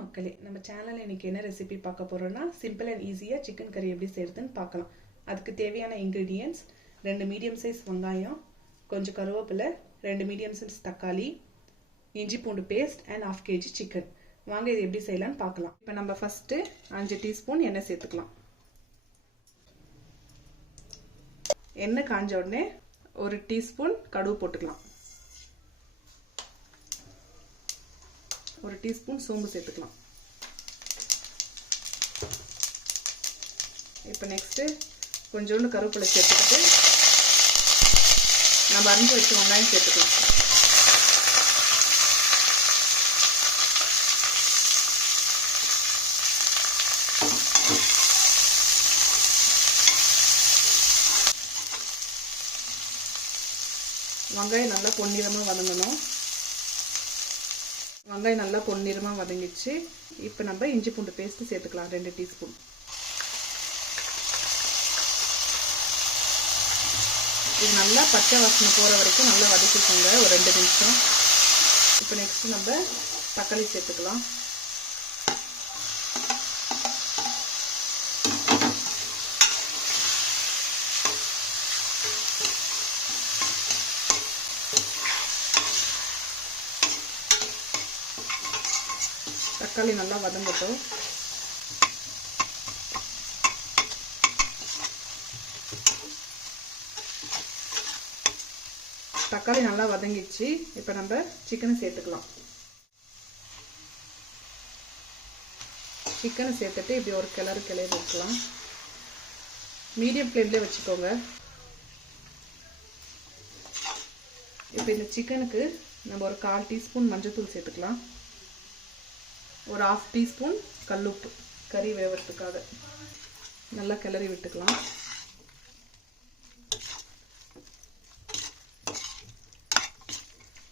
மக்களே. நம்ம சேனலில் இன்னைக்கு என்ன ரெசிபி பார்க்க போகிறோன்னா சிம்பிள் அண்ட் ஈஸியாக சிக்கன் கறி எப்படி செய்கிறதுன்னு பார்க்கலாம். அதுக்கு தேவையான இன்க்ரீடியன்ஸ் ரெண்டு மீடியம் சைஸ் வெங்காயம் கொஞ்சம் கருவேப்பிலை ரெண்டு மீடியம் சைஸ் தக்காளி இஞ்சி பூண்டு paste and half KG chicken வாங்க இது எப்படி செய்யலாம்னு பார்க்கலாம். இப்போ நம்ம ஃபஸ்ட்டு அஞ்சு டீஸ்பூன் எண்ணெய் சேர்த்துக்கலாம். எண்ணெய் காஞ்ச உடனே ஒரு டீஸ்பூன் கடுகு போட்டுக்கலாம். ஒரு டீஸ்பூன் சோம்பு சேர்த்துக்கலாம். இப்போ நெக்ஸ்ட்டு கொஞ்சோண்டு கருவேப்பிலை சேர்த்துக்கிட்டு நம்ம அரிஞ்சு வச்சு வெங்காயம் சேர்த்துக்கலாம். வெங்காயம் நல்லா பொன்னிறமாக வதங்கணும். வெங்காயம் நல்லா பொன்னிறமாக வதங்கிச்சு இப்போ நம்ம இஞ்சி பூண்டு பேஸ்ட்டு சேர்த்துக்கலாம் ரெண்டு டீஸ்பூன் இது நல்லா பச்சை வாசனை போகிற வரைக்கும் நல்லா வதக்கிக்கோங்க ஒரு ரெண்டு நிமிஷம். இப்போ நெக்ஸ்ட்டு நம்ம தக்காளி சேர்த்துக்கலாம். தக்காளி நல்லா வதங்கட்டும். தக்காளி நல்லா வதங்கிச்சு இப்போ நம்ம சிக்கனை சேர்த்துக்கலாம். சிக்கனை சேர்த்துட்டு இப்படி ஒரு கிளறு கிளறி வைக்கலாம் மீடியம் ஃப்ளேம்லேயே வச்சுக்கோங்க. இப்போ இந்த சிக்கனுக்கு நம்ம ஒரு கால் டீஸ்பூன் மஞ்சள்தூள் சேர்த்துக்கலாம். ஒரு ஆஃப் டீஸ்பூன் கல்லுப்பு கறி வேவறதுக்காக. நல்லா கிளறி விட்டுக்கலாம்.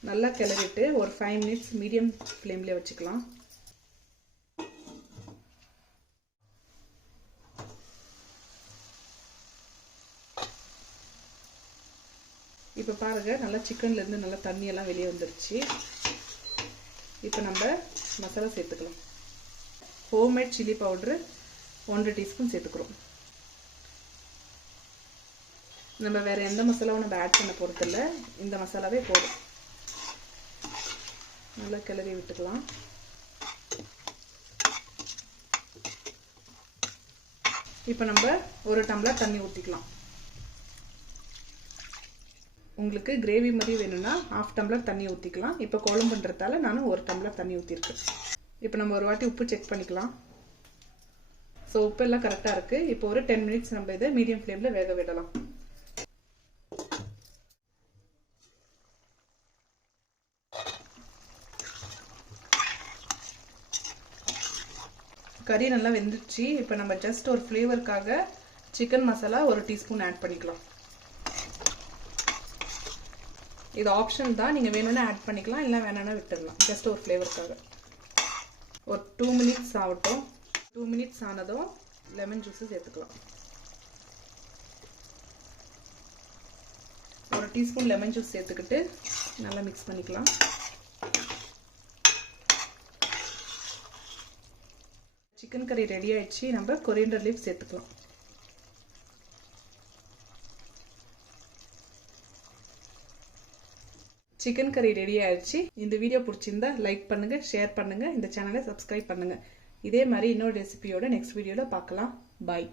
நல்லா கிளறிட்டு ஒரு ஃபைவ் மினிட்ஸ் மீடியம் ஃப்ளேம்லேயே வச்சுக்கலாம். இப்போ பாருங்கள் நல்லா சிக்கன்லேருந்து நல்லா தண்ணியெல்லாம் வெளியே வந்துருச்சு. இப்போ நம்ம மசாலா சேர்த்துக்கலாம். ஹோம்மேட் சில்லி பவுட்ரு ஒன்றரை டீஸ்பூன் சேர்த்துக்கிறோம். நம்ம வேறு எந்த மசாலாவும் நம்ம ஆட் பண்ண போகிறதில்ல இந்த மசாலாவே போதும். நல்லா கிளறி விட்டுக்கலாம். இப்போ நம்ம ஒரு டம்ளர் தண்ணி ஊற்றிக்கலாம் உங்களுக்கு கிரேவி மாதிரி வேணும்னா ஆஃப் டம்ளர் தண்ணி ஊற்றிக்கலாம் இப்போ குழம்புன்றதால நானும் ஒரு டம்ளர் தண்ணி ஊற்றிருக்கேன் இப்போ நம்ம ஒரு வாட்டி உப்பு செக் பண்ணிக்கலாம். ஸோ உப்பு எல்லாம் கரெக்டாக இருக்குது இப்போ ஒரு டென் மினிட்ஸ் நம்ம இதை மீடியம் ஃப்ளேமில் வேக விடலாம். கறி நல்லா வெந்துச்சு இப்போ நம்ம ஜஸ்ட் ஒரு ஃப்ளேவருக்காக சிக்கன் மசாலா ஒரு டீஸ்பூன் ஆட் பண்ணிக்கலாம். இது ஆப்ஷன் தான். நீங்கள் வேணும்னா ஆட் பண்ணிக்கலாம் இல்லை வேணும்னா விட்டுடலாம் ஜஸ்ட் ஒரு ஃப்ளேவருக்காக ஒரு டூ மினிட்ஸ் ஆகட்டும். டூ மினிட்ஸ் ஆனதும் லெமன் ஜூஸு சேர்த்துக்கலாம். ஒரு டீஸ்பூன் லெமன் ஜூஸ் சேர்த்துக்கிட்டு நல்லா மிக்ஸ் பண்ணிக்கலாம். சிக்கன் கறி ரெடி ஆயிடுச்சு. நம்ம கொரியண்டர் லீஃப் சேர்த்துக்கலாம். சிக்கன் கறி ரெடி ஆயிடுச்சு இந்த வீடியோ பிடிச்சிருந்தா லைக் பண்ணுங்க ஷேர் பண்ணுங்க இந்த சேனலை சப்ஸ்கிரைப் பண்ணுங்க. இதே மாதிரி இன்னொரு ரெசிபியோட நெக்ஸ்ட் வீடியோவில் பார்க்கலாம். பாய்